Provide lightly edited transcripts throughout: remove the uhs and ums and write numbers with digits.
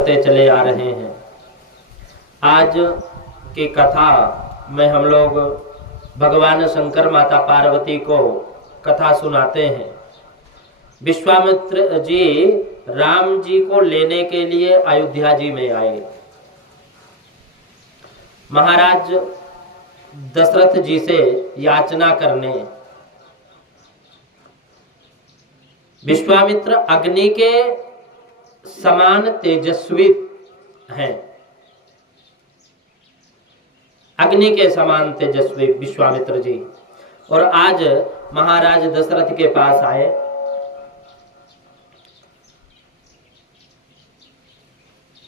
चले आ रहे हैं। आज की कथा में हम लोग भगवान शंकर माता पार्वती को कथा सुनाते हैं। विश्वामित्र जी राम जी को लेने के लिए अयोध्या जी में आए। महाराज दशरथ जी से याचना करने। विश्वामित्र अग्नि के समान तेजस्वी हैं। अग्नि के समान तेजस्वी विश्वामित्र जी, और आज महाराज दशरथ के पास आए।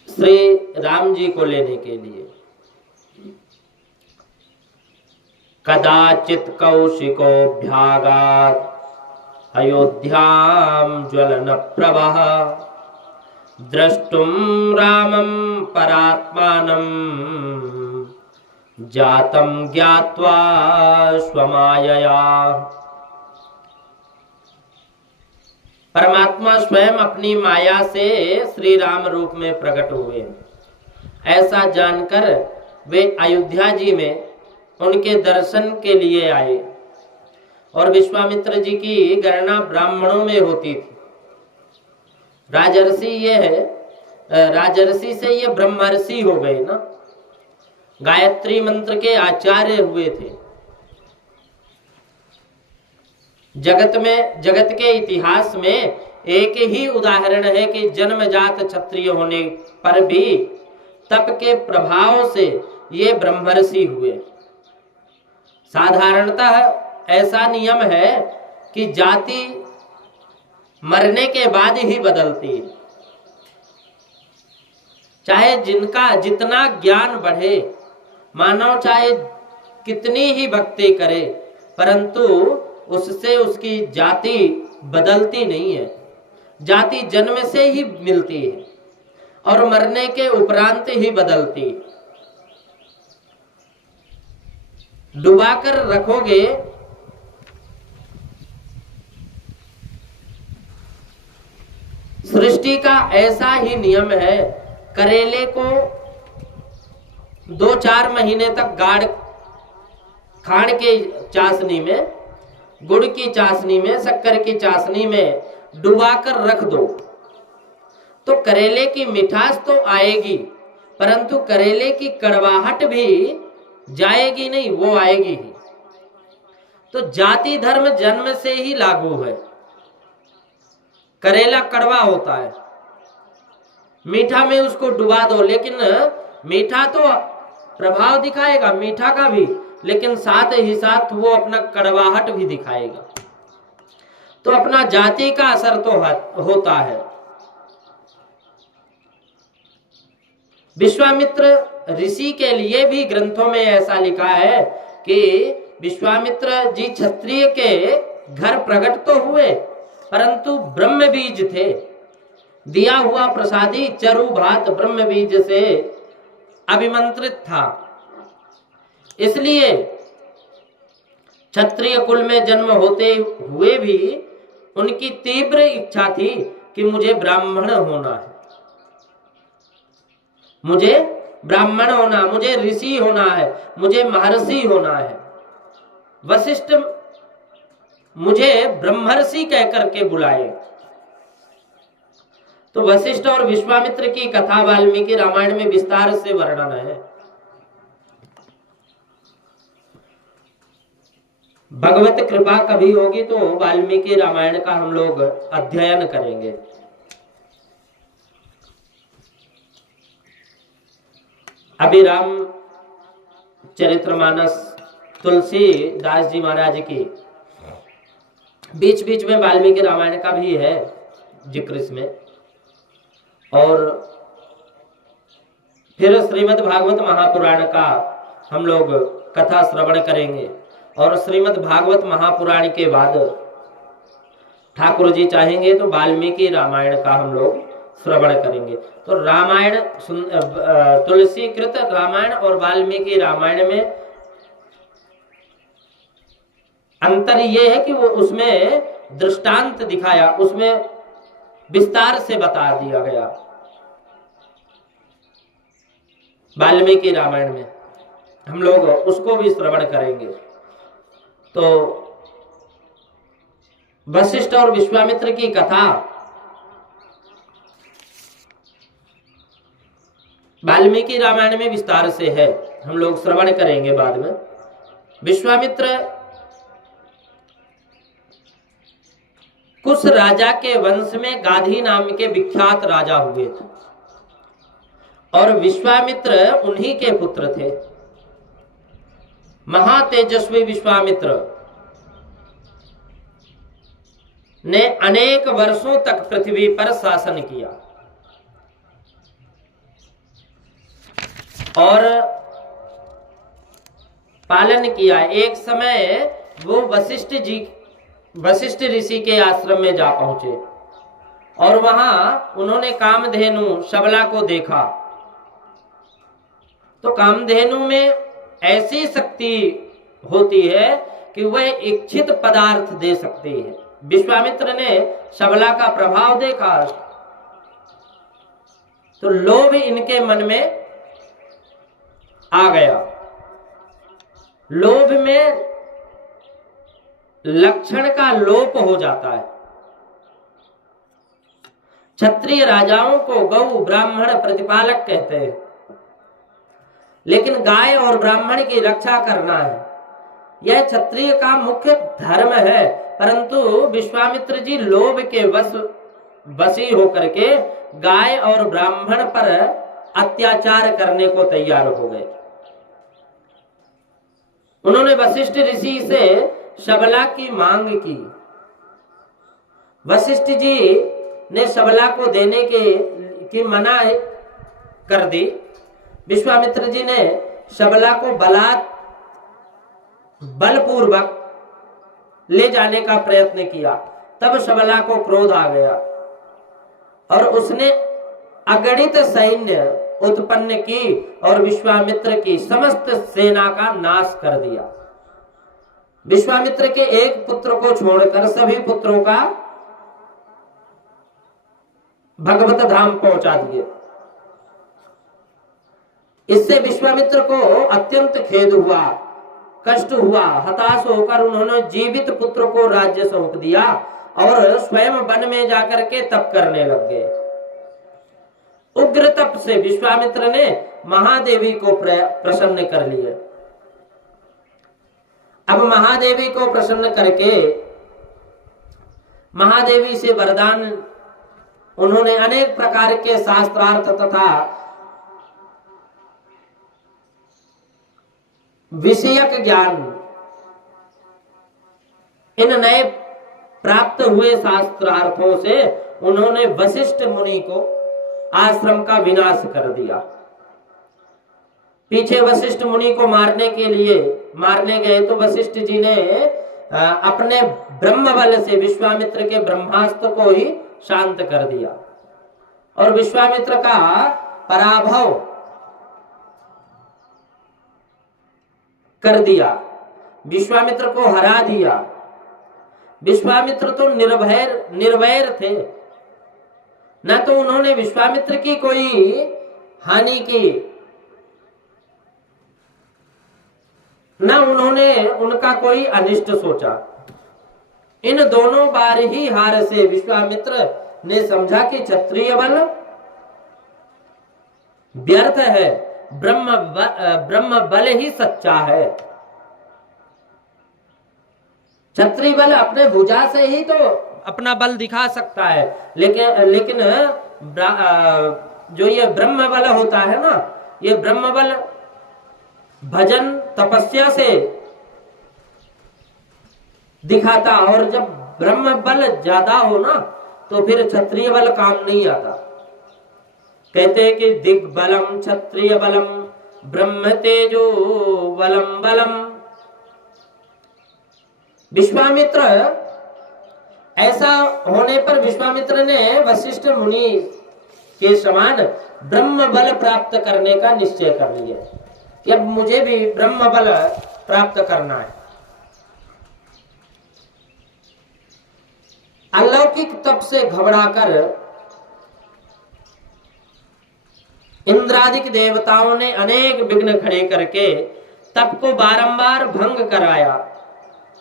श्री राम जी को लेने के लिए। कदाचित कौशिकोऽभ्यागात् अयोध्यां ज्वलन प्रभः द्रष्टुं रामं परात्मानं जातं ज्ञात्वा स्वमायया। परमात्मा स्वयं अपनी माया से श्री राम रूप में प्रकट हुए। ऐसा जानकर वे अयोध्या जी में उनके दर्शन के लिए आए। और विश्वामित्र जी की गणना ब्राह्मणों में होती थी। राजर्षि ये है, राजर्षि से ये ब्रह्मर्षि हो गए ना। गायत्री मंत्र के आचार्य हुए थे। जगत के इतिहास में एक ही उदाहरण है कि जन्मजात क्षत्रिय होने पर भी तप के प्रभाव से ये ब्रह्मर्षि हुए। साधारणतः ऐसा नियम है कि जाति मरने के बाद ही बदलती है। चाहे जिनका जितना ज्ञान बढ़े, मानव चाहे कितनी ही भक्ति करे, परंतु उससे उसकी जाति बदलती नहीं है। जाति जन्म से ही मिलती है और मरने के उपरांत ही बदलती है। डुबाकर रखोगे सृष्टि का ऐसा ही नियम है। करेले को 2-4 महीने तक गाड़ खांड के चाशनी में, गुड़ की चाशनी में, शक्कर की चाशनी में डुबाकर रख दो तो करेले की मिठास तो आएगी, परंतु करेले की कड़वाहट भी जाएगी नहीं, वो आएगी ही। तो जाति धर्म जन्म से ही लागू है। करेला कड़वा होता है, मीठा में उसको डुबा दो, लेकिन मीठा तो प्रभाव दिखाएगा मीठा का भी, लेकिन साथ ही साथ वो अपना कड़वाहट भी दिखाएगा। तो अपना जाति का असर तो होता है। विश्वामित्र ऋषि के लिए भी ग्रंथों में ऐसा लिखा है कि विश्वामित्र जी क्षत्रिय के घर प्रकट तो हुए, परंतु ब्रह्म बीज थे। दिया हुआ प्रसादी चरु भात ब्रह्म बीज से अभिमंत्रित था। इसलिए क्षत्रिय कुल में जन्म होते हुए भी उनकी तीव्र इच्छा थी कि मुझे ब्राह्मण होना है, मुझे ब्राह्मण होना, मुझे ऋषि होना है, मुझे महर्षि होना है। वशिष्ठ मुझे ब्रह्मर्षि कहकर के बुलाए। तो वशिष्ठ और विश्वामित्र की कथा वाल्मीकि रामायण में विस्तार से वर्णन है। भगवत कृपा कभी होगी तो वाल्मीकि रामायण का हम लोग अध्ययन करेंगे। अभी राम चरित्रमानस तुलसीदास जी महाराज की बीच बीच में वाल्मीकि रामायण का भी है जिक्र इसमें, और फिर श्रीमद् भागवत महापुराण का हम लोग कथा श्रवण करेंगे। और श्रीमद् भागवत महापुराण के बाद ठाकुर जी चाहेंगे तो वाल्मीकि रामायण का हम लोग श्रवण करेंगे। तो रामायण तुलसीकृत रामायण और वाल्मीकि रामायण में अंतर ये है कि वो उसमें दृष्टांत दिखाया, उसमें विस्तार से बता दिया गया। वाल्मीकि रामायण में, हम लोग उसको भी श्रवण करेंगे। तो वशिष्ठ और विश्वामित्र की कथा वाल्मीकि रामायण में विस्तार से है, हम लोग श्रवण करेंगे बाद में। विश्वामित्र कुश राजा के वंश में गाधी नाम के विख्यात राजा हुए थे और विश्वामित्र उन्हीं के पुत्र थे। महातेजस्वी विश्वामित्र ने अनेक वर्षों तक पृथ्वी पर शासन किया और पालन किया। एक समय वो वशिष्ठ ऋषि के आश्रम में जा पहुंचे और वहां उन्होंने कामधेनु शबला को देखा। तो कामधेनु में ऐसी शक्ति होती है कि वह इच्छित पदार्थ दे सकती है। विश्वामित्र ने शबला का प्रभाव देखा तो लोभ इनके मन में आ गया। लोभ में लक्षण का लोप हो जाता है। क्षत्रिय राजाओं को गौ ब्राह्मण प्रतिपालक कहते हैं, लेकिन गाय और ब्राह्मण की रक्षा करना है, यह क्षत्रिय का मुख्य धर्म है। परंतु विश्वामित्र जी लोभ के वशी होकर के गाय और ब्राह्मण पर अत्याचार करने को तैयार हो गए। उन्होंने वशिष्ठ ऋषि से शबला की मांग की। वशिष्ठ जी ने शबला को देने की मना कर दी। विश्वामित्र जी ने शबला को बलपूर्वक ले जाने का प्रयत्न किया। तब शबला को क्रोध आ गया और उसने अगणित सैन्य उत्पन्न की और विश्वामित्र की समस्त सेना का नाश कर दिया। विश्वामित्र के एक पुत्र को छोड़कर सभी पुत्रों का भगवत धाम पहुंचा दिए। इससे विश्वामित्र को अत्यंत खेद हुआ, कष्ट हुआ। हताश होकर उन्होंने जीवित पुत्र को राज्य सौंप दिया और स्वयं वन में जाकर के तप करने लग गए। उग्र तप से विश्वामित्र ने महादेवी को प्रसन्न कर लिया। अब महादेवी को प्रसन्न करके महादेवी से वरदान उन्होंने अनेक प्रकार के शास्त्रार्थ तथा विषयक ज्ञान, इन नए प्राप्त हुए शास्त्रार्थों से उन्होंने वशिष्ठ मुनि को आश्रम का विनाश कर दिया। पीछे वशिष्ठ मुनि को मारने गए तो वशिष्ठ जी ने अपने ब्रह्म बल से विश्वामित्र के ब्रह्मास्त्र को ही शांत कर दिया और विश्वामित्र का पराभव कर दिया। विश्वामित्र को हरा दिया। विश्वामित्र तो निर्वैर थे, न तो उन्होंने विश्वामित्र की कोई हानि की, न उन्होंने उनका कोई अनिष्ट सोचा। इन दोनों बार ही हार से विश्वामित्र ने समझा कि क्षत्रिय बल व्यर्थ है, ब्रह्म बल ही सच्चा है। क्षत्रिय बल अपने भुजा से ही तो अपना बल दिखा सकता है, लेकिन जो ये ब्रह्म बल होता है ना, ये ब्रह्म बल भजन तपस्या से दिखाता, और जब ब्रह्म बल ज्यादा हो ना तो फिर क्षत्रिय बल काम नहीं आता। कहते हैं कि दिग्बलम क्षत्रिय बलम ब्रह्म तेजो बलम बलम। विश्वामित्र ऐसा होने पर विश्वामित्र ने वशिष्ठ मुनि के समान ब्रह्म बल प्राप्त करने का निश्चय कर लिया कि अब मुझे भी ब्रह्म बल प्राप्त करना है। अलौकिक तप से घबराकर इंद्रादिक देवताओं ने अनेक विघ्न खड़े करके तप को बारंबार भंग कराया।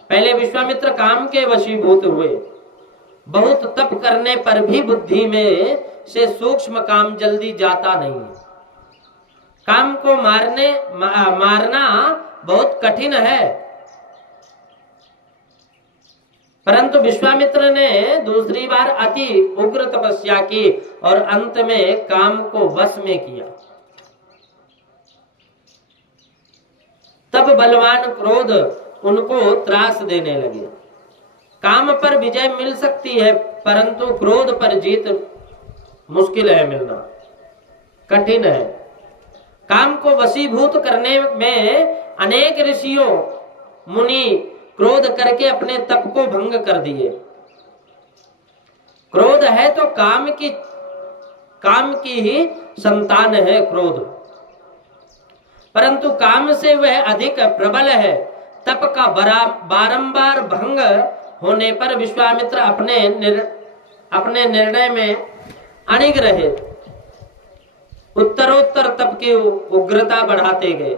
पहले विश्वामित्र काम के वशीभूत हुए, बहुत तप करने पर भी बुद्धि में से सूक्ष्म काम जल्दी जाता नहीं है। काम को मारना बहुत कठिन है, परंतु विश्वामित्र ने दूसरी बार अति उग्र तपस्या की और अंत में काम को वश में किया। तब बलवान क्रोध उनको त्रास देने लगे। काम पर विजय मिल सकती है, परंतु क्रोध पर जीत मुश्किल है, मिलना कठिन है। काम को वशीभूत करने में अनेक ऋषियों मुनि क्रोध करके अपने तप को भंग कर दिए। क्रोध है तो काम की ही संतान है क्रोध, परंतु काम से वह अधिक प्रबल है। तप का बारंबार भंग होने पर विश्वामित्र अपने निर्णय में अड़िग रहे, उत्तरोत्तर तप की उग्रता बढ़ाते गए।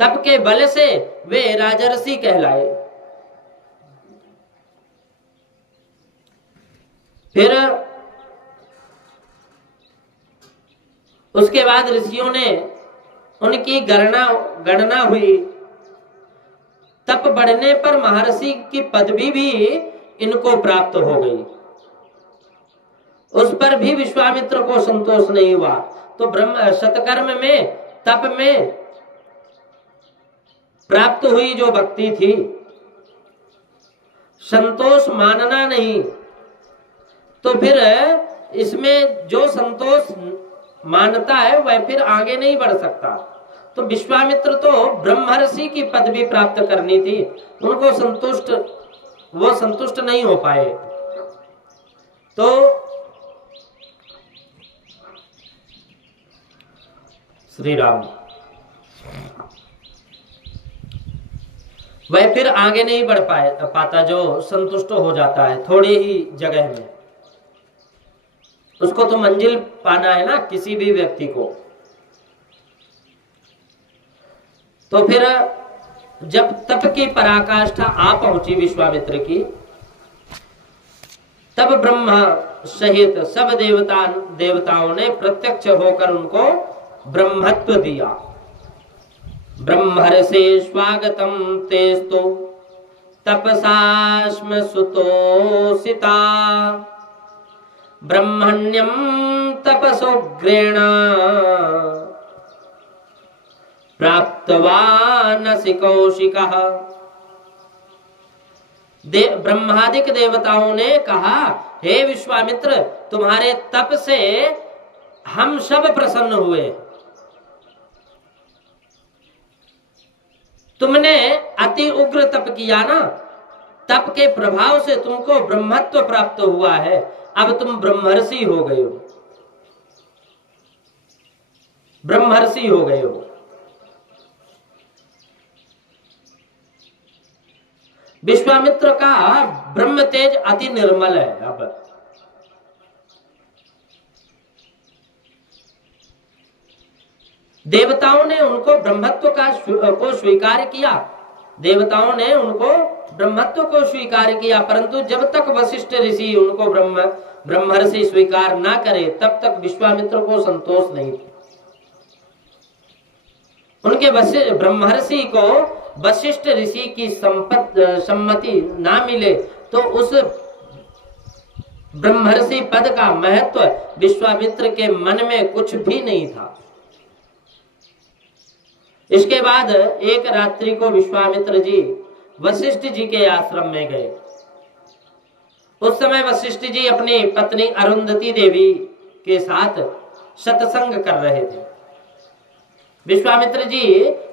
तप के बल से वे राजर्षि कहलाए। फिर उसके बाद ऋषियों ने उनकी गणना हुई। तप बढ़ने पर महर्षि की पदवी भी इनको प्राप्त हो गई। उस पर भी विश्वामित्र को संतोष नहीं हुआ, तो ब्रह्म शतकर्म में तप में प्राप्त हुई जो भक्ति थी, संतोष मानना नहीं, तो फिर इसमें जो संतोष मानता है वह फिर आगे नहीं बढ़ सकता। तो विश्वामित्र तो ब्रह्मर्षि की पदवी प्राप्त करनी थी, उनको संतुष्ट नहीं हो पाए। तो श्री राम वह फिर आगे नहीं बढ़ पाता, जो संतुष्ट हो जाता है थोड़ी ही जगह में। उसको तो मंजिल पाना है ना किसी भी व्यक्ति को। तो फिर जब तप की पराकाष्ठा आ पहुंची विश्वामित्र की, तब ब्रह्मा सहित सब देवताओं ने प्रत्यक्ष होकर उनको ब्रह्मत्व दिया। ब्रह्मर्षे स्वागतम तेस्तु तपसास्म सुतोषिता ब्रह्मण्यम तपसोग्रेण प्राप्तवानसि कौशिकः। ब्रह्मादिक देवताओं ने कहा, हे विश्वामित्र, तुम्हारे तप से हम सब प्रसन्न हुए। तुमने अति उग्र तप किया ना, तप के प्रभाव से तुमको ब्रह्मत्व प्राप्त हुआ है। अब तुम ब्रह्मर्षि हो गए हो, ब्रह्मर्षि हो गए हो। विश्वामित्र का ब्रह्म तेज अति निर्मल है। अब देवताओं ने उनको ब्रह्मत्व को स्वीकार किया, देवताओं ने उनको ब्रह्मत्व को स्वीकार किया, परंतु जब तक वशिष्ठ ऋषि उनको ब्रह्मर्षि स्वीकार ना करे तब तक विश्वामित्र को संतोष नहीं था। उनके ब्रह्मर्षि को वशिष्ठ ऋषि की सम्मति ना मिले तो उस ब्रह्मर्षि पद का महत्व विश्वामित्र के मन में कुछ भी नहीं था। इसके बाद एक रात्रि को विश्वामित्र जी वशिष्ठ जी के आश्रम में गए। उस समय वशिष्ठ जी अपनी पत्नी अरुंधति देवी के साथ सत्संग कर रहे थे। विश्वामित्र जी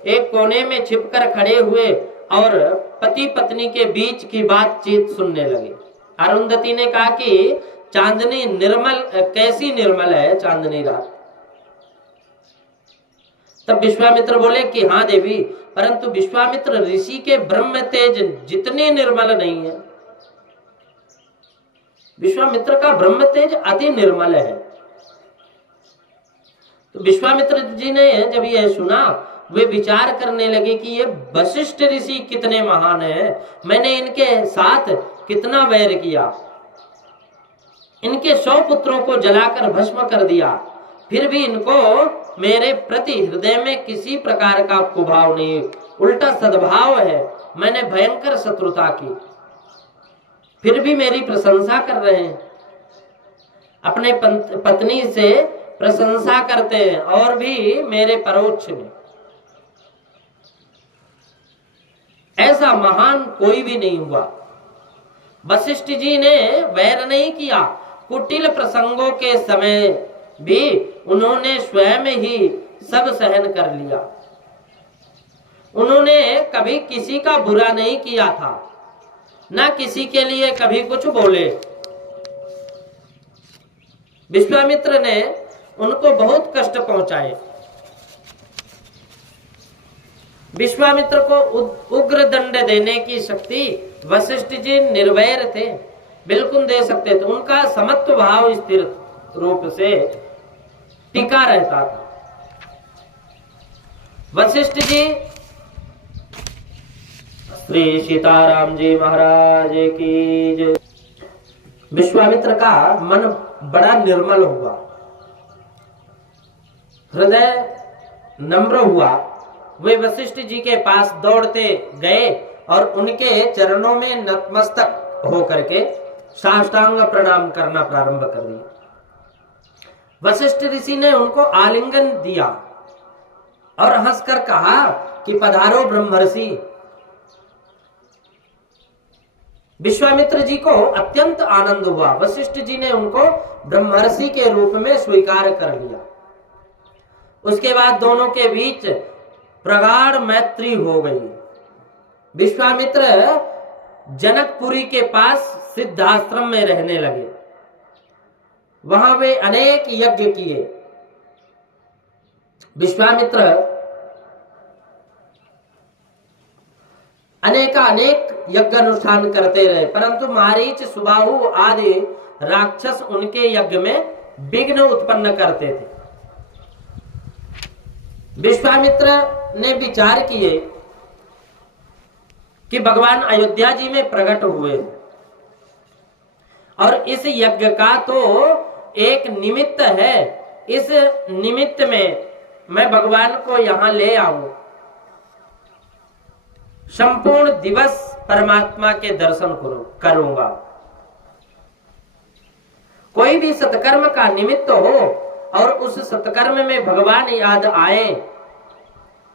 एक कोने में छिपकर खड़े हुए और पति पत्नी के बीच की बातचीत सुनने लगे। अरुंधति ने कहा कि चांदनी निर्मल, कैसी निर्मल है चांदनी रात। तब विश्वामित्र बोले कि हाँ देवी, परंतु विश्वामित्र ऋषि के ब्रह्म तेज जितनी निर्मल नहीं है। विश्वामित्र का ब्रह्म तेज अति निर्मल है। तो विश्वामित्र जी ने जब यह सुना, वे विचार करने लगे कि ये वशिष्ठ ऋषि कितने महान हैं, मैंने इनके साथ कितना वैर किया, इनके 100 पुत्रों को जलाकर भस्म कर दिया, फिर भी इनको मेरे प्रति हृदय में किसी प्रकार का कुभाव नहीं, उल्टा सद्भाव है। मैंने भयंकर शत्रुता की, फिर भी मेरी प्रशंसा कर रहे हैं, अपने पत्नी से प्रशंसा करते हैं और भी मेरे परोक्ष में। ऐसा महान कोई भी नहीं हुआ। वशिष्ठ जी ने वैर नहीं किया, कुटिल प्रसंगों के समय भी उन्होंने स्वयं ही सब सहन कर लिया। उन्होंने कभी किसी का बुरा नहीं किया था, ना किसी के लिए कभी कुछ बोले। विश्वामित्र ने उनको बहुत कष्ट पहुंचाए। विश्वामित्र को उग्र दंड देने की शक्ति वशिष्ठ जी निर्वैर थे, बिल्कुल दे सकते थे। उनका समत्व भाव स्थिर रूप से टिका रहता था। वशिष्ठ जी, श्री सीताराम जी महाराज की जय। विश्वामित्र का मन बड़ा निर्मल हुआ, हृदय नम्र हुआ। वे वशिष्ठ जी के पास दौड़ते गए और उनके चरणों में नतमस्तक होकर के साष्टांग प्रणाम करना प्रारंभ कर दिया। वशिष्ठ ऋषि ने उनको आलिंगन दिया और हंसकर कहा कि पधारो ब्रह्मर्षि। विश्वामित्र जी को अत्यंत आनंद हुआ। वशिष्ठ जी ने उनको ब्रह्मर्षि के रूप में स्वीकार कर लिया। उसके बाद दोनों के बीच प्रगाढ़ मैत्री हो गई। विश्वामित्र जनकपुरी के पास सिद्धाश्रम में रहने लगे। वहां वे अनेक यज्ञ किए। विश्वामित्र अनेक यज्ञ अनुष्ठान करते रहे, परंतु मारीच, सुबाहु आदि राक्षस उनके यज्ञ में विघ्न उत्पन्न करते थे। विश्वामित्र ने विचार किए कि भगवान अयोध्या जी में प्रकट हुए और इस यज्ञ का तो एक निमित्त है, इस निमित्त में मैं भगवान को यहां ले आऊं, संपूर्ण दिवस परमात्मा के दर्शन करूंगा। कोई भी सत्कर्म का निमित्त हो और उस सत्कर्म में भगवान याद आए,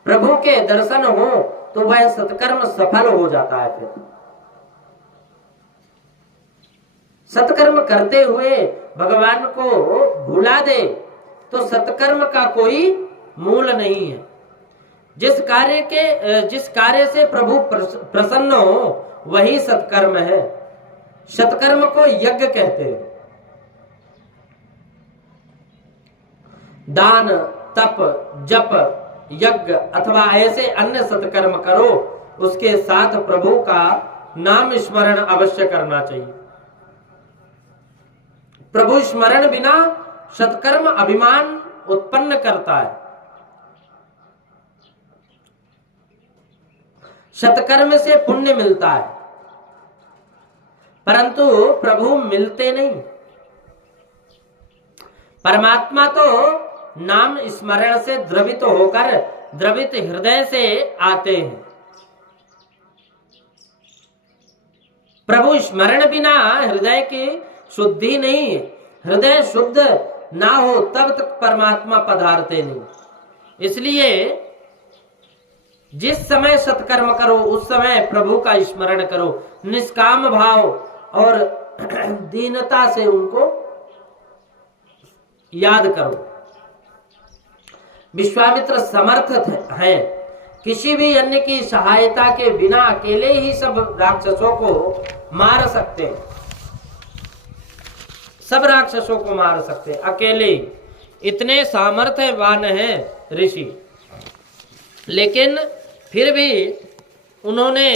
प्रभु के दर्शन हो, तो वह सत्कर्म सफल हो जाता है। फिर सत्कर्म करते हुए भगवान को भुला दे तो सत्कर्म का कोई मूल नहीं है। जिस कार्य से प्रभु प्रसन्न हो वही सत्कर्म है। सत्कर्म को यज्ञ कहते हैं। दान, तप, जप, यज्ञ अथवा ऐसे अन्य सत्कर्म करो, उसके साथ प्रभु का नाम स्मरण अवश्य करना चाहिए। प्रभु स्मरण बिना सत्कर्म अभिमान उत्पन्न करता है। सत्कर्म से पुण्य मिलता है, परंतु प्रभु मिलते नहीं। परमात्मा तो नाम स्मरण से द्रवित होकर द्रवित हृदय से आते हैं। प्रभु स्मरण बिना हृदय की शुद्धि नहीं है। हृदय शुद्ध ना हो तब तक परमात्मा पधारते नहीं। इसलिए जिस समय सत्कर्म करो उस समय प्रभु का स्मरण करो, निष्काम भाव और दीनता से उनको याद करो। विश्वामित्र समर्थ हैं, किसी भी अन्य की सहायता के बिना अकेले ही सब राक्षसों को मार सकते हैं। सब राक्षसों को मार सकते हैं अकेले ही, इतने सामर्थ्यवान हैं ऋषि। लेकिन फिर भी उन्होंने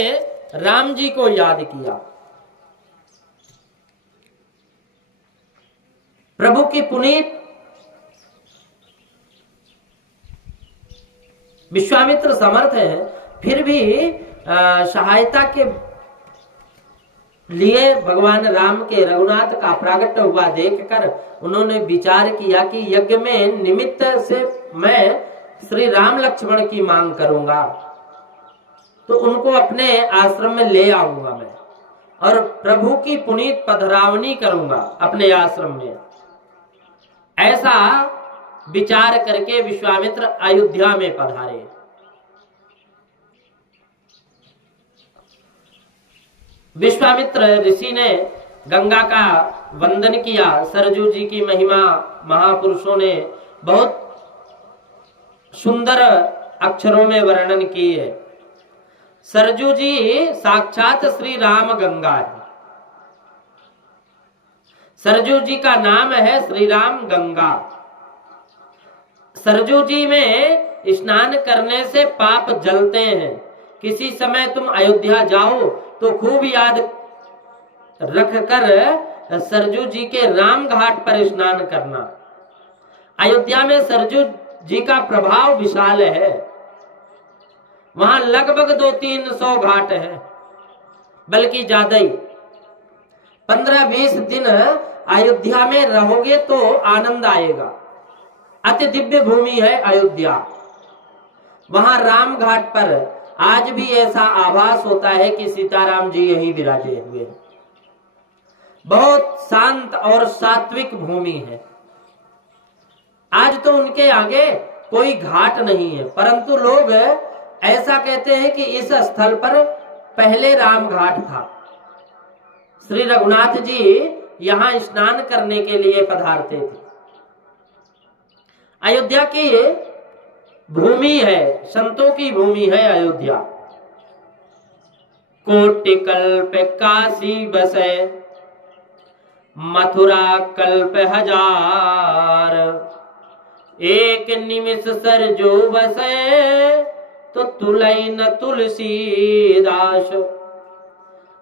राम जी को याद किया। प्रभु की पुनीत विश्वामित्र समर्थ हैं, फिर भी सहायता के लिए भगवान राम के रघुनाथ का प्रागट्य हुआ देखकर उन्होंने विचार किया कि यज्ञ में निमित्त से मैं श्री राम लक्ष्मण की मांग करूंगा, तो उनको अपने आश्रम में ले आऊंगा मैं और प्रभु की पुनीत पधरावनी करूंगा अपने आश्रम में। ऐसा विचार करके विश्वामित्र अयोध्या में पधारे। विश्वामित्र ऋषि ने गंगा का वंदन किया। सरजू जी की महिमा महापुरुषों ने बहुत सुंदर अक्षरों में वर्णन की है। सरजू जी साक्षात श्री राम गंगा है। सरजू जी का नाम है श्री राम गंगा। सरजू जी में स्नान करने से पाप जलते हैं। किसी समय तुम अयोध्या जाओ तो खूब याद रखकर सरजू जी के राम घाट पर स्नान करना। अयोध्या में सरजू जी का प्रभाव विशाल है। वहां लगभग 200-300 घाट है, बल्कि ज्यादा ही। 15-20 दिन अयोध्या में रहोगे तो आनंद आएगा। अति दिव्य भूमि है अयोध्या। वहां राम घाट पर आज भी ऐसा आभास होता है कि सीताराम जी यहीं विराजे हुए हैं। बहुत शांत और सात्विक भूमि है। आज तो उनके आगे कोई घाट नहीं है, परंतु लोग ऐसा कहते हैं कि इस स्थल पर पहले राम घाट था। श्री रघुनाथ जी यहां स्नान करने के लिए पधारते थे। अयोध्या की भूमि है, संतों की भूमि है अयोध्या। कोटि कल्प काशी बसे, मथुरा कल्प हजार। एक निमिष सरजू बसे, तो तुलई न तुलसीदास।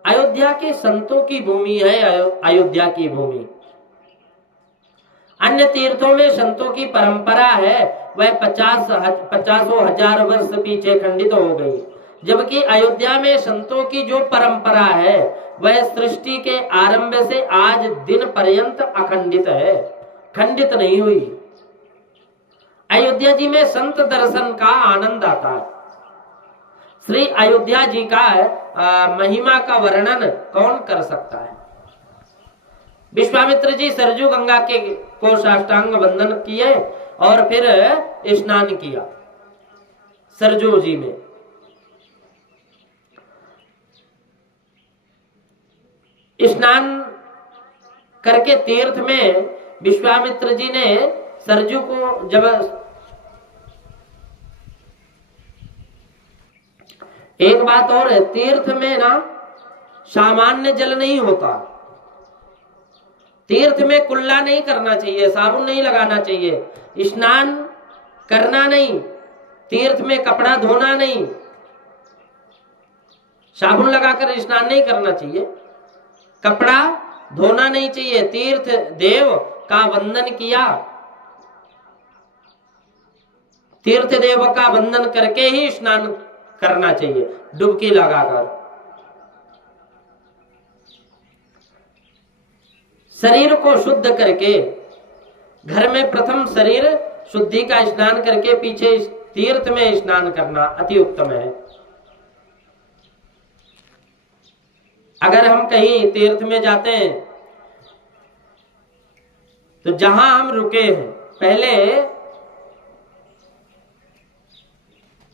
अयोध्या के संतों की भूमि है अयोध्या की भूमि। अन्य तीर्थों में संतों की परंपरा है, वह 50,000 वर्ष पीछे खंडित हो गई, जबकि अयोध्या में संतों की जो परंपरा है वह सृष्टि के आरंभ से आज दिन पर्यंत अखंडित है, खंडित नहीं हुई। अयोध्या जी में संत दर्शन का आनंद आता है। श्री अयोध्या जी का महिमा का वर्णन कौन कर सकता है। विश्वामित्र जी सरजू गंगा के को साष्टांग वंदन किए और फिर स्नान किया सरजू जी में। स्नान करके तीर्थ में विश्वामित्र जी ने सरजू को जब एक बात और है, तीर्थ में ना सामान्य जल नहीं होता। तीर्थ में कुल्ला नहीं करना चाहिए, साबुन नहीं लगाना चाहिए, स्नान करना नहीं, तीर्थ में कपड़ा धोना नहीं, साबुन लगाकर स्नान नहीं करना चाहिए, कपड़ा धोना नहीं चाहिए। तीर्थ देव का वंदन किया, तीर्थ देव का वंदन करके ही स्नान करना चाहिए, डुबकी लगाकर। शरीर को शुद्ध करके घर में प्रथम शरीर शुद्धि का स्नान करके पीछे तीर्थ में स्नान करना अति उत्तम है। अगर हम कहीं तीर्थ में जाते हैं तो जहां हम रुके हैं पहले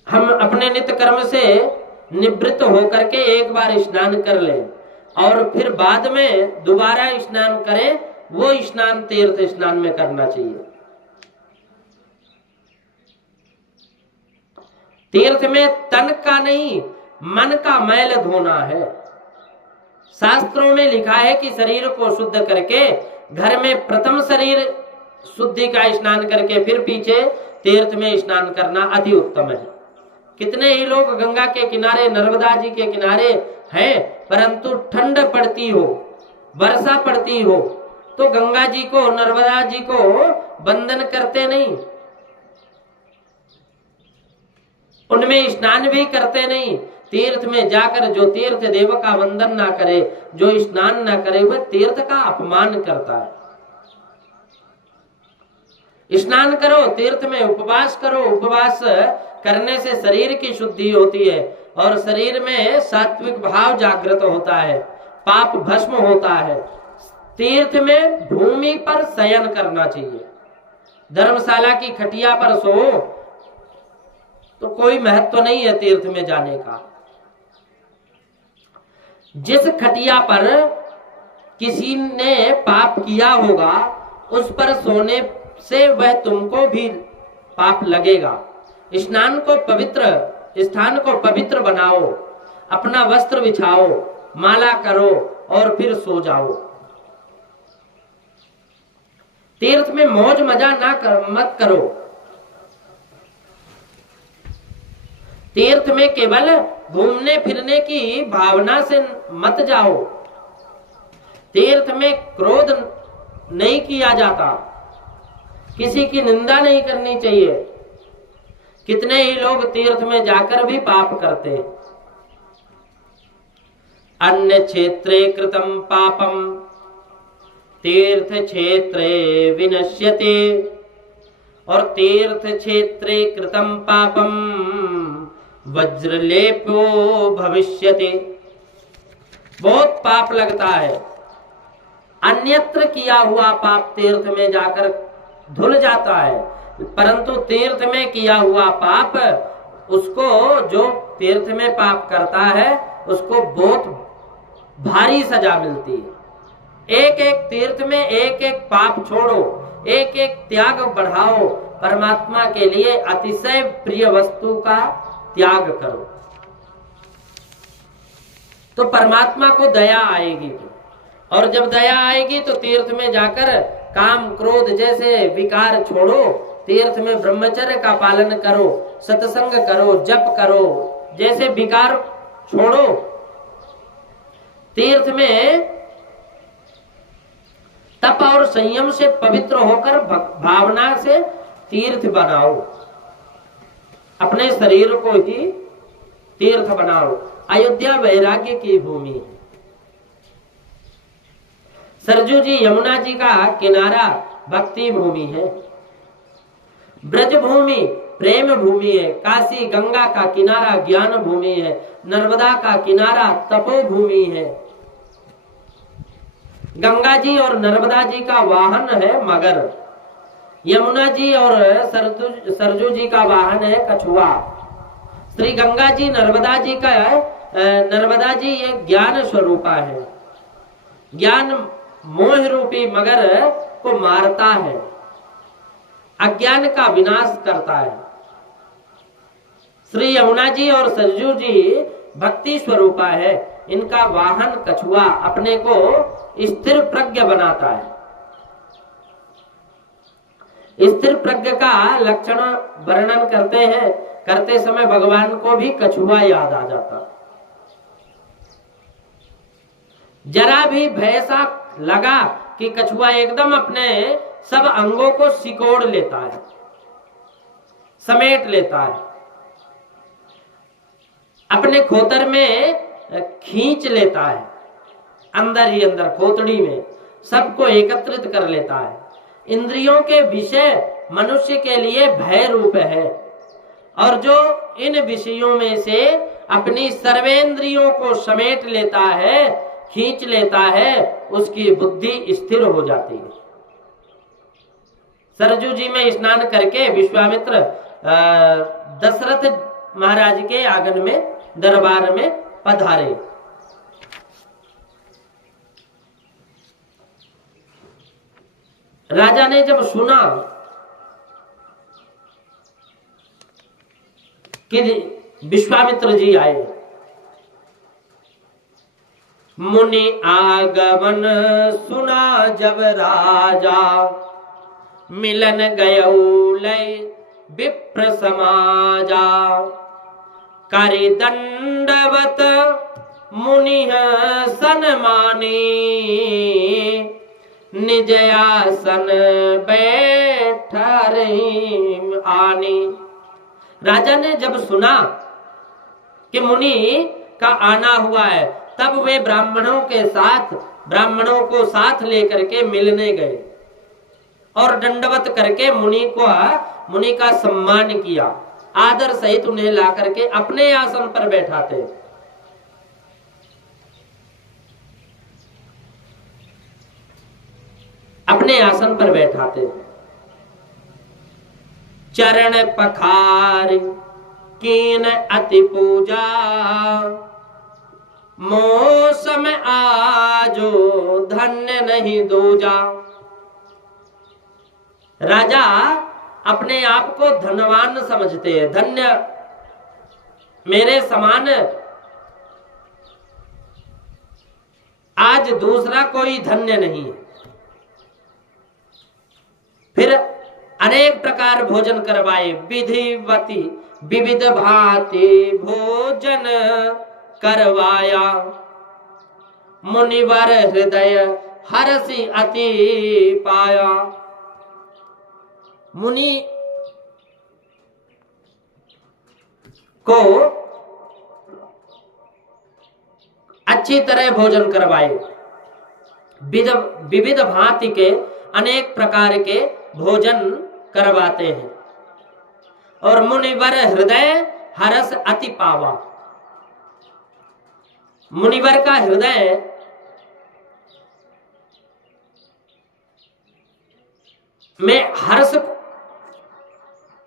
हम अपने नित्य कर्म से निवृत्त होकर के एक बार स्नान कर लें और फिर बाद में दोबारा स्नान करें। वो स्नान तीर्थ स्नान में करना चाहिए। तीर्थ में तन का नहीं मन का मैल धोना है। शास्त्रों में लिखा है कि शरीर को शुद्ध करके घर में प्रथम शरीर शुद्धि का स्नान करके फिर पीछे तीर्थ में स्नान करना अति उत्तम है। कितने ही लोग गंगा के किनारे नर्मदा जी के किनारे हैं, परंतु ठंड पड़ती हो वर्षा पड़ती हो तो गंगा जी को नर्मदा जी को वंदन करते नहीं। उनमें स्नान भी करते नहीं। तीर्थ में जाकर जो तीर्थ देव का वंदन ना करे, जो स्नान ना करे, वह तीर्थ का अपमान करता है। स्नान करो, तीर्थ में उपवास करो। उपवास करने से शरीर की शुद्धि होती है और शरीर में सात्विक भाव जागृत होता है, पाप भस्म होता है। तीर्थ में भूमि पर शयन करना चाहिए। धर्मशाला की खटिया पर सो तो कोई महत्व नहीं है तीर्थ में जाने का। जिस खटिया पर किसी ने पाप किया होगा उस पर सोने से वह तुमको भी पाप लगेगा। स्नान को पवित्र, स्थान को पवित्र बनाओ, अपना वस्त्र बिछाओ, माला करो और फिर सो जाओ। तीर्थ में मौज मजा मत करो। तीर्थ में केवल घूमने फिरने की भावना से मत जाओ। तीर्थ में क्रोध नहीं किया जाता, किसी की निंदा नहीं करनी चाहिए। कितने ही लोग तीर्थ में जाकर भी पाप करते हैं। अन्य क्षेत्रे कृतं पापम तीर्थ क्षेत्रे विनश्यते, और तीर्थ क्षेत्रे कृतं पापम वज्रलेपो भविष्यति। बहुत पाप लगता है, अन्यत्र किया हुआ पाप तीर्थ में जाकर धुल जाता है, परंतु तीर्थ में किया हुआ पाप, उसको जो तीर्थ में पाप करता है उसको बहुत भारी सजा मिलती है। एक एक तीर्थ में एक एक पाप छोड़ो, एक एक त्याग बढ़ाओ, परमात्मा के लिए अतिशय प्रिय वस्तु का त्याग करो तो परमात्मा को दया आएगी। और जब दया आएगी तो तीर्थ में जाकर काम क्रोध जैसे विकार छोड़ो। तीर्थ में ब्रह्मचर्य का पालन करो, सत्संग करो, जप करो, जैसे विकार छोड़ो। तीर्थ में तप और संयम से पवित्र होकर भावना से तीर्थ बनाओ, अपने शरीर को ही तीर्थ बनाओ। अयोध्या वैराग्य की भूमि है। सरजू जी यमुना जी का किनारा भक्ति भूमि है, ब्रज भूमि प्रेम भूमि है, काशी गंगा का किनारा ज्ञान भूमि है, नर्मदा का किनारा तपो भूमि है। गंगा जी और नर्मदा जी का वाहन है मगर, यमुना जी और सरजू जी का वाहन है कछुआ। श्री गंगा जी नर्मदा जी का नर्मदा जी ये ज्ञान स्वरूपा है। ज्ञान मोह रूपी मगर को मारता है, अज्ञान का विनाश करता है। श्री यमुना जी और सरजू जी भक्ति स्वरूपा है। इनका वाहन कछुआ अपने को स्थिर प्रज्ञ बनाता है। स्थिर प्रज्ञ का लक्षण वर्णन करते हैं, करते समय भगवान को भी कछुआ याद आ जाता। जरा भी भय सा लगा कि कछुआ एकदम अपने सब अंगों को सिकोड़ लेता है, समेट लेता है, अपने खोतर में खींच लेता है, अंदर ही अंदर खोतड़ी में सबको एकत्रित कर लेता है। इंद्रियों के विषय मनुष्य के लिए भय रूप है, और जो इन विषयों में से अपनी सर्वेंद्रियों को समेट लेता है, खींच लेता है, उसकी बुद्धि स्थिर हो जाती है। सरजू जी में स्नान करके विश्वामित्र दशरथ महाराज के आंगन में दरबार में पधारे। राजा ने जब सुना कि विश्वामित्र जी आए, मुनि आगमन सुना जब राजा, मिलन गयौ लय विप्र समाजा, करि दंडवत मुनि सन्मानी, निज आसन बैठा रही आनी। राजा ने जब सुना कि मुनि का आना हुआ है, तब वे ब्राह्मणों को साथ लेकर के मिलने गए और दंडवत करके मुनि का सम्मान किया। आदर सहित उन्हें ला करके अपने आसन पर बैठाते। अपने आसन पर बैठाते। चरण पखार कीन अति पूजा, मौसम आजो धन्य नहीं दूजा। राजा अपने आप को धनवान समझते हैं। धन्य, मेरे समान आज दूसरा कोई धन्य नहीं है। फिर अनेक प्रकार भोजन करवाए। विधिवती विविध भांति भोजन करवाया, मुनिवर हृदय हरसि अति पाया। मुनि को अच्छी तरह भोजन करवाए। विविध भांति के अनेक प्रकार के भोजन करवाते हैं। और मुनिवर हृदय हरस अति पावा, मुनिवर का हृदय में हर्ष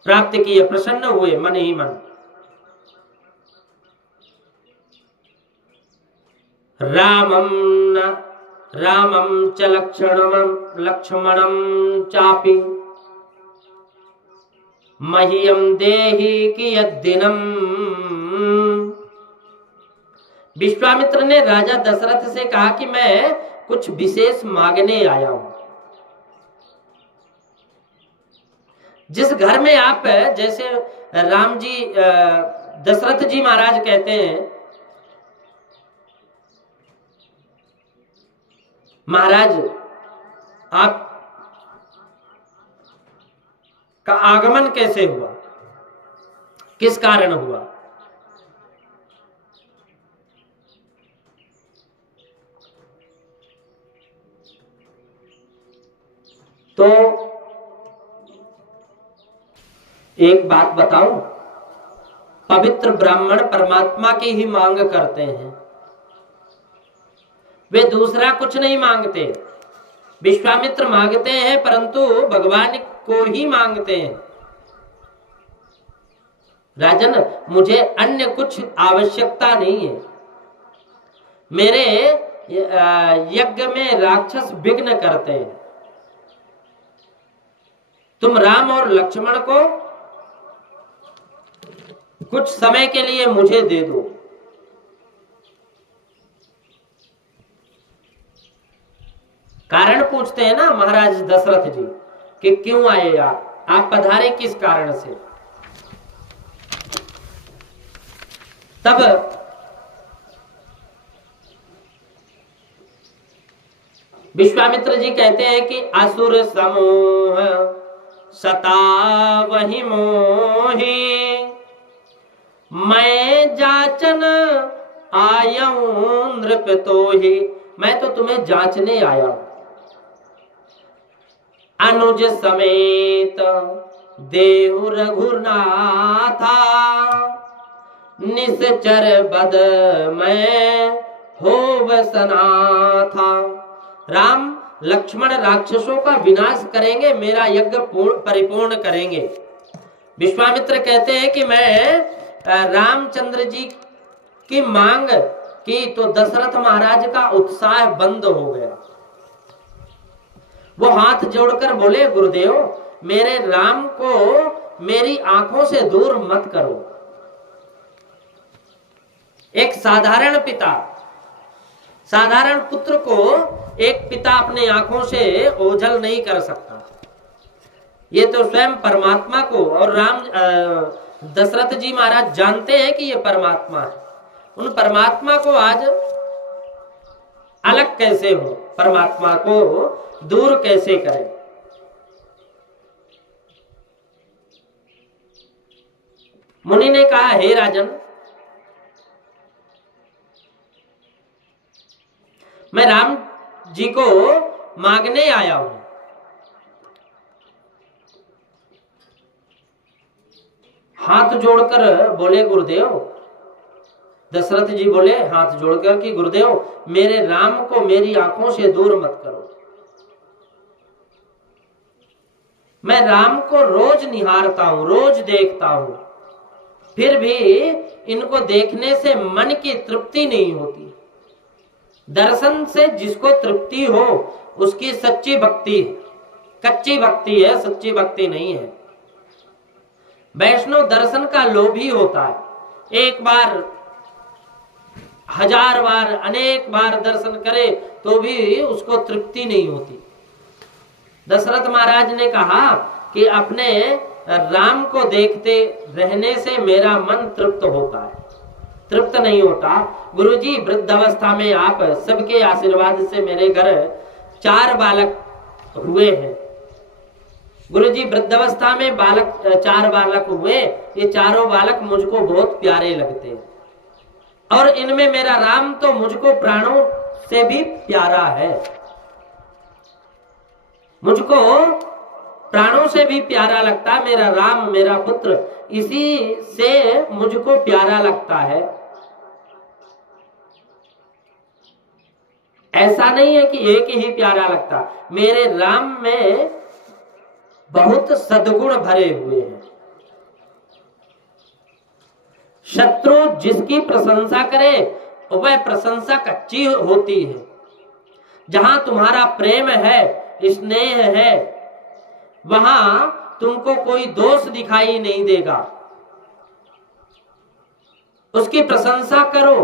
प्राप्त किए, प्रसन्न हुए मन ही मन। रामम च लक्ष्मणं चापि मह्यं देहि कियद्दिनम्। विश्वामित्र ने राजा दशरथ से कहा कि मैं कुछ विशेष मांगने आया हूं। जिस घर में आप, जैसे राम जी, दशरथ जी महाराज कहते हैं, महाराज आप का आगमन कैसे हुआ, किस कारण हुआ? तो एक बात बताऊं, पवित्र ब्राह्मण परमात्मा की ही मांग करते हैं, वे दूसरा कुछ नहीं मांगते। विश्वामित्र मांगते हैं परंतु भगवान को ही मांगते हैं। राजन, मुझे अन्य कुछ आवश्यकता नहीं है। मेरे यज्ञ में राक्षस विघ्न करते हैं। तुम राम और लक्ष्मण को कुछ समय के लिए मुझे दे दो। कारण पूछते हैं ना महाराज दशरथ जी कि क्यों आए आप पधारे किस कारण से? तब विश्वामित्र जी कहते हैं कि असुर समूह सतावहि मोहि, मैं जाचन आयऊं नृप तोहि। मैं तो तुम्हें जांचने आया हूं। अनुज समेत देहु रघुनाथा, निश्चर बद मैं होव सनाथा। राम लक्ष्मण राक्षसों का विनाश करेंगे, मेरा यज्ञ परिपूर्ण करेंगे। विश्वामित्र कहते हैं कि मैं रामचंद्र जी की मांग की तो दशरथ महाराज का उत्साह बंद हो गया। वो हाथ जोड़कर बोले, गुरुदेव मेरे राम को मेरी आंखों से दूर मत करो। एक साधारण पिता, साधारण पुत्र को एक पिता अपने आंखों से ओझल नहीं कर सकता। ये तो स्वयं परमात्मा को, और राम दशरथ जी महाराज जानते हैं कि ये परमात्मा है। उन परमात्मा को आज अलग कैसे हो, परमात्मा को दूर कैसे करें? मुनि ने कहा, हे राजन, मैं राम जी को मांगने आया हूं। हाथ जोड़कर बोले गुरुदेव, दशरथ जी बोले हाथ जोड़कर कि गुरुदेव, मेरे राम को मेरी आंखों से दूर मत करो। मैं राम को रोज निहारता हूं, रोज देखता हूं, फिर भी इनको देखने से मन की तृप्ति नहीं होती। दर्शन से जिसको तृप्ति हो उसकी सच्ची भक्ति, कच्ची भक्ति है, सच्ची भक्ति नहीं है। वैष्णव दर्शन का लोभी होता है, एक बार, हजार बार, अनेक बार दर्शन करे तो भी उसको तृप्ति नहीं होती। दशरथ महाराज ने कहा कि अपने राम को देखते रहने से मेरा मन तृप्त होता है, तृप्त नहीं होता। गुरुजी, वृद्धावस्था में आप सबके आशीर्वाद से मेरे घर 4 बालक हुए हैं। गुरुजी, वृद्धावस्था में 4 बालक हुए, ये चारों बालक मुझको बहुत प्यारे लगते हैं और इनमें मेरा राम तो मुझको प्राणों से भी प्यारा है, मुझको प्राणों से भी प्यारा लगता है मेरा राम, मेरा पुत्र, इसी से मुझको प्यारा लगता है। ऐसा नहीं है कि एक ही प्यारा लगता, मेरे राम में बहुत सद्गुण भरे हुए हैं। शत्रु जिसकी प्रशंसा करे वह प्रशंसा कच्ची होती है। जहां तुम्हारा प्रेम है, स्नेह है, वहां तुमको कोई दोष दिखाई नहीं देगा। उसकी प्रशंसा करो,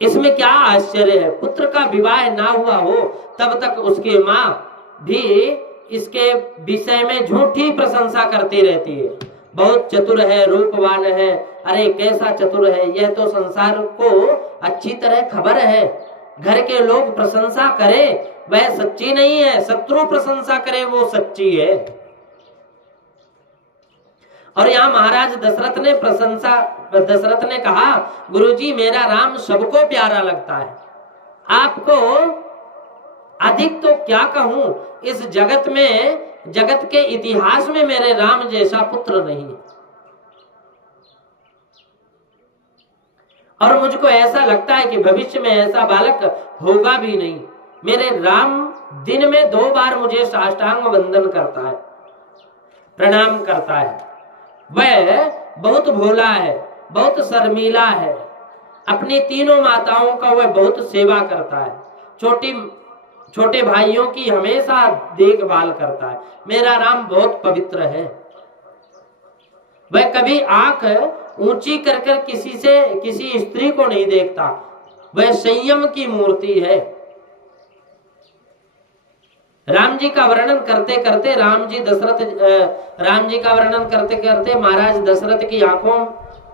इसमें क्या आश्चर्य है। पुत्र का विवाह ना हुआ हो तब तक उसकी माँ भी इसके विषय में झूठी प्रशंसा करती रहती है। बहुत चतुर है, रूपवान है, अरे कैसा चतुर है, यह तो संसार को अच्छी तरह खबर है। घर के लोग प्रशंसा करें वह सच्ची नहीं है, शत्रु प्रशंसा करे वो सच्ची है। और यहाँ महाराज दशरथ ने कहा, गुरुजी, मेरा राम सबको प्यारा लगता है, आपको अधिक तो क्या कहूं, इस जगत में, जगत के इतिहास में मेरे राम जैसा पुत्र नहीं है। और मुझको ऐसा लगता है कि भविष्य में ऐसा बालक होगा भी नहीं। मेरे राम दिन में 2 बार मुझे साष्टांग वंदन करता है, प्रणाम करता है। वह बहुत भोला है, बहुत शर्मीला है, अपनी तीनों माताओं का वह बहुत सेवा करता है, छोटे भाइयों की हमेशा देखभाल करता है। मेरा राम बहुत पवित्र है, वह कभी आंख ऊंची कर कर किसी स्त्री को नहीं देखता, वह संयम की मूर्ति है। राम जी का वर्णन करते करते राम जी का वर्णन करते करते महाराज दशरथ की आंखों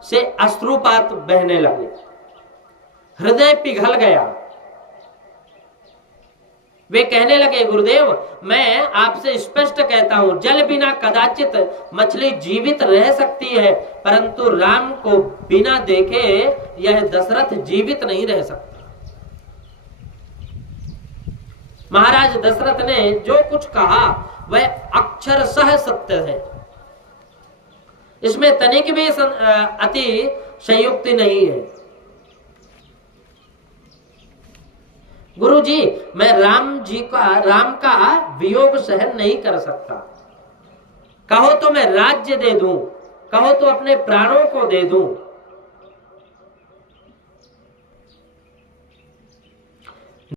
से अश्रुपात बहने लगे, हृदय पिघल गया। वे कहने लगे, गुरुदेव, मैं आपसे स्पष्ट कहता हूं, जल बिना कदाचित मछली जीवित रह सकती है, परंतु राम को बिना देखे यह दशरथ जीवित नहीं रह सकता। महाराज दशरथ ने जो कुछ कहा वह अक्षरशः सत्य है, इसमें तनिक भी अति संयुक्ति नहीं है। गुरुजी, मैं राम का वियोग सहन नहीं कर सकता। कहो तो मैं राज्य दे दूं, कहो तो अपने प्राणों को दे दूं,